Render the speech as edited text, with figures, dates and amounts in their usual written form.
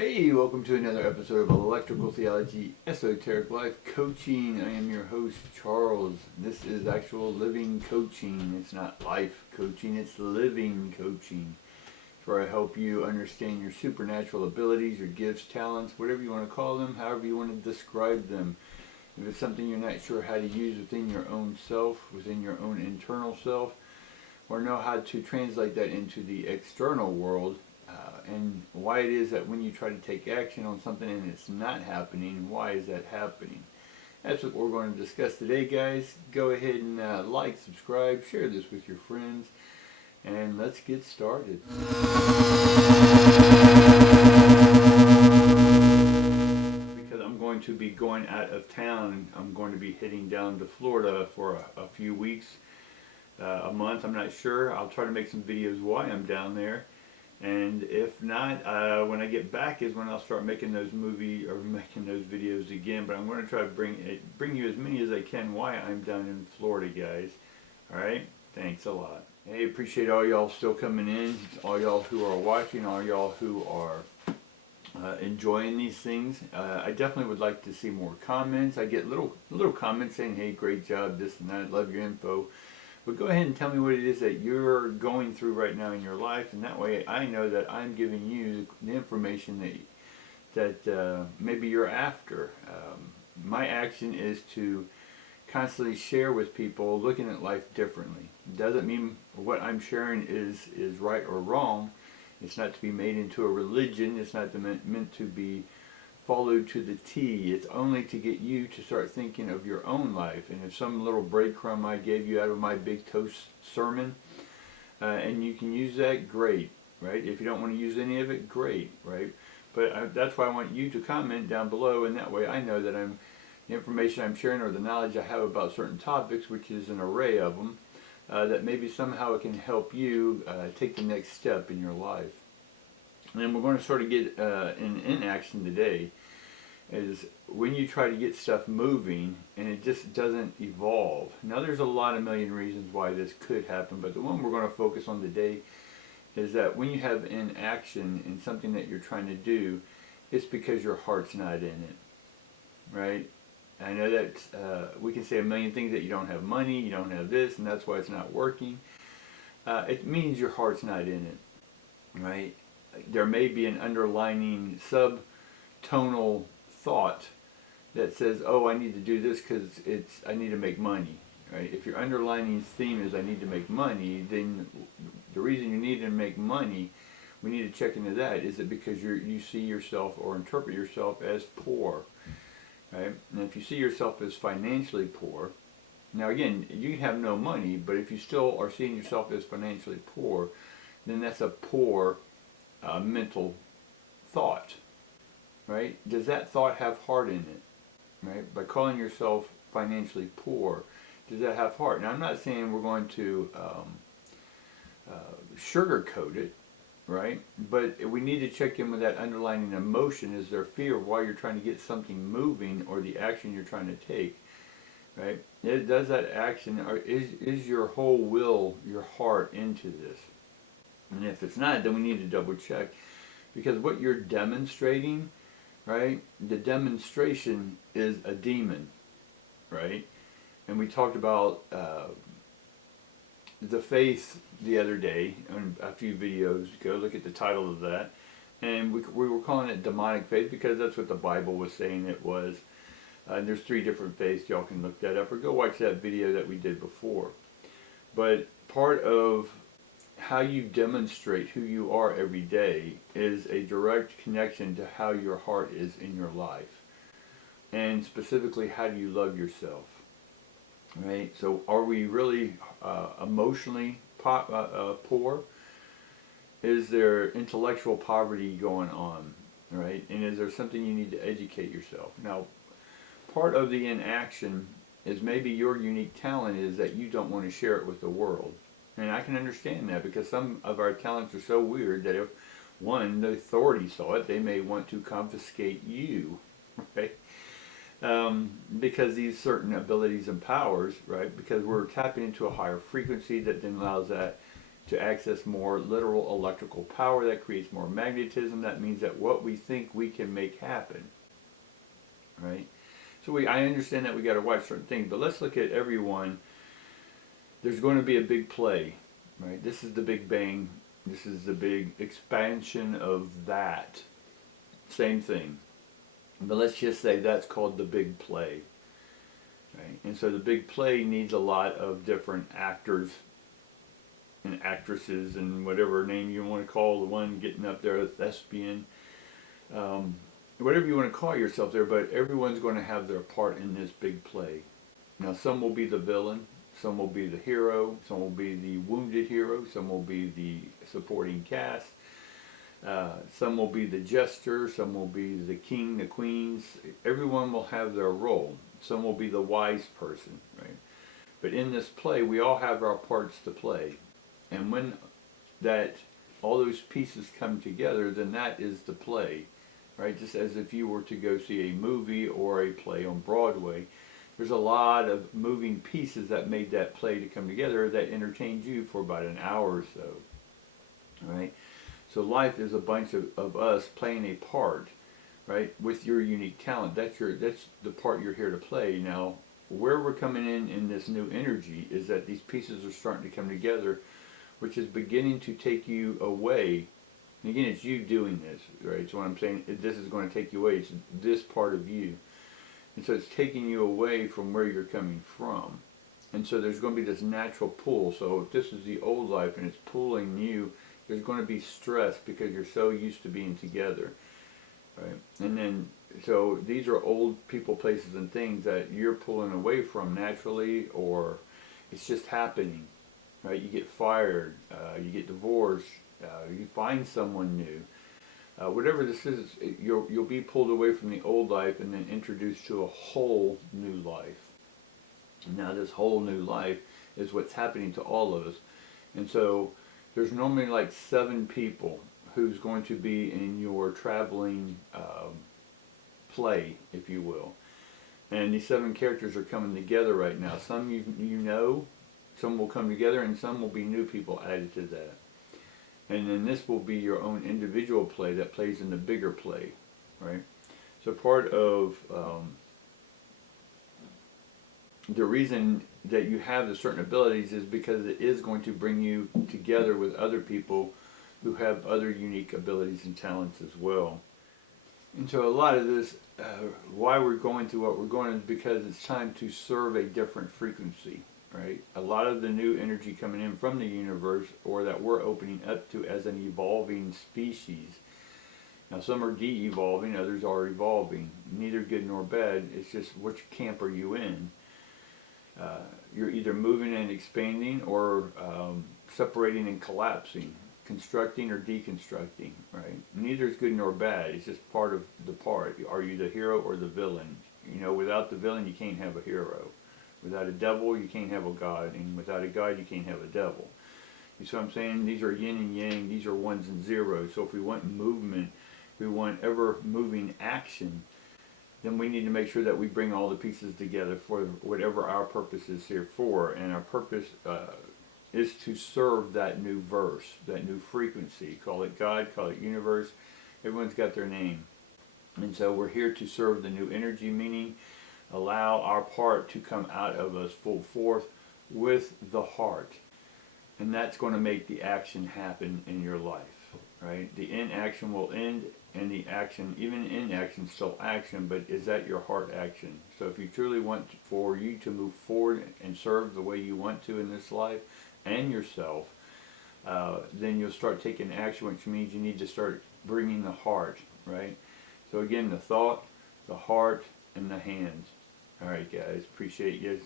Hey, welcome to another episode of Electrical Theology, Esoteric Life Coaching. I am your host, Charles. This is actual living coaching. It's not life coaching, it's living coaching. It's where I help you understand your supernatural abilities, your gifts, talents, whatever you want to call them, however you want to describe them. If it's something you're not sure how to use within your own self, within your own internal self, or know how to translate that into the external world, and why it is that when you try to take action on something and it's not happening, why is that happening? That's what we're going to discuss today, guys. Go ahead and like, subscribe, share this with your friends, and let's get started. Because I'm going to be going out of town, I'm going to be heading down to Florida for a few weeks, a month, I'm not sure. I'll try to make some videos while I'm down there. And if not, when I get back is when I'll start making those videos again. But I'm going to try to bring you as many as I can while I'm down in Florida, guys. All right? Thanks a lot. Hey, appreciate all y'all still coming in, all y'all who are watching, all y'all who are enjoying these things. I definitely would like to see more comments. I get little comments saying, hey, great job, this and that, love your info. But go ahead and tell me what it is that you're going through right now in your life, and that way I know that I'm giving you the information that maybe you're after. My action is to constantly share with people looking at life differently. Doesn't mean what I'm sharing is right or wrong. It's not to be made into a religion. It's not meant to be followed to the T. It's only to get you to start thinking of your own life. And if some little breadcrumb I gave you out of my big toast sermon, and you can use that, great, right? If you don't want to use any of it, great, right? But that's why I want you to comment down below, and that way I know that the information I'm sharing or the knowledge I have about certain topics, which is an array of them, that maybe somehow it can help you take the next step in your life. And we're going to sort of get in action today is when you try to get stuff moving and it just doesn't evolve. Now there's a million reasons why this could happen, but the one we're going to focus on today is that when you have inaction in something that you're trying to do, it's because your heart's not in it, right? I know that we can say a million things, that you don't have money, you don't have this, and that's why it's not working. It means your heart's not in it, right? There may be an underlining subtonal thought that says, oh, I need to do this because I need to make money, right? If your underlining theme is I need to make money, then the reason you need to make money, we need to check into that. Is it because you see yourself or interpret yourself as poor, right? And if you see yourself as financially poor, now again, you can have no money, but if you still are seeing yourself as financially poor, then that's a poor mental thought, right? Does that thought have heart in it, right? By calling yourself financially poor, does that have heart? Now I'm not saying we're going to sugarcoat it, right? But we need to check in with that underlying emotion. Is there fear of why you're trying to get something moving or the action you're trying to take, right? Does that action, or is your whole will, your heart into this? And if it's not, then we need to double check, because what you're demonstrating, right, the demonstration is a demon, right? And we talked about the faith the other day on a few videos ago. Look at the title of that. And we were calling it demonic faith because that's what the Bible was saying it was. There's 3 different faiths. Y'all can look that up or go watch that video that we did before. But part of how you demonstrate who you are every day is a direct connection to how your heart is in your life. And specifically, how do you love yourself? Right? So are we really emotionally poor? Is there intellectual poverty going on? Right? And is there something you need to educate yourself? Now, part of the inaction is maybe your unique talent is that you don't want to share it with the world. And I can understand that, because some of our talents are so weird that if the authority saw it, they may want to confiscate you, right? Because these certain abilities and powers, right? Because we're tapping into a higher frequency that then allows that to access more literal electrical power. That creates more magnetism. That means that what we think we can make happen, right? So I understand that we got to watch certain things, but let's look at everyone. There's going to be a big play, right? This is the Big Bang. This is the big expansion of that. Same thing. But let's just say that's called the big play, right? And so the big play needs a lot of different actors and actresses and whatever name you want to call the one getting up there, a thespian, whatever you want to call yourself there, but everyone's going to have their part in this big play. Now some will be the villain, some will be the hero, some will be the wounded hero, some will be the supporting cast, some will be the jester, some will be the king, the queens. Everyone will have their role. Some will be the wise person, right? But in this play, we all have our parts to play. And when all those pieces come together, then that is the play, right? Just as if you were to go see a movie or a play on Broadway, there's a lot of moving pieces that made that play to come together that entertained you for about an hour or so, right? So life is a bunch of us playing a part, right, with your unique talent. That's the part you're here to play. Now, where we're coming in this new energy is that these pieces are starting to come together, which is beginning to take you away. And again, it's you doing this, right? So what I'm saying, this is going to take you away. It's this part of you. And so it's taking you away from where you're coming from. And so there's going to be this natural pull. So if this is the old life and it's pulling you, there's going to be stress because you're so used to being together, right? And then, so these are old people, places, and things that you're pulling away from naturally, or it's just happening, right? You get fired, you get divorced, you find someone new. Whatever this is, you'll be pulled away from the old life and then introduced to a whole new life. Now this whole new life is what's happening to all of us. And so there's normally like 7 people who's going to be in your traveling play, if you will. And these 7 characters are coming together right now. Some you know, some will come together, and some will be new people added to that. And then this will be your own individual play that plays in the bigger play, right? So part of the reason that you have the certain abilities is because it is going to bring you together with other people who have other unique abilities and talents as well. And so a lot of this, why we're going through what we're going is because it's time to serve a different frequency, right? A lot of the new energy coming in from the universe, or that we're opening up to as an evolving species. Now some are de-evolving, others are evolving. Neither good nor bad, it's just which camp are you in? You're either moving and expanding, or separating and collapsing, constructing or deconstructing, right? Neither is good nor bad, it's just part of the part. Are you the hero or the villain? You know, without the villain you can't have a hero. Without a devil you can't have a god, and without a god you can't have a devil. You see what I'm saying? These are yin and yang, these are ones and zeros. So if we want movement, we want ever moving action, then we need to make sure that we bring all the pieces together for whatever our purpose is here for. And our purpose is to serve that new verse, that new frequency. Call it God, call it universe. Everyone's got their name. And so we're here to serve the new energy, meaning allow our part to come out of us full force with the heart. And that's going to make the action happen in your life, right? The inaction will end, and the action, even inaction, still action, but is that your heart action? So if you truly want for you to move forward and serve the way you want to in this life and yourself, then you'll start taking action, which means you need to start bringing the heart, right? So again, the thought, the heart, and the hands. All right, guys, appreciate you.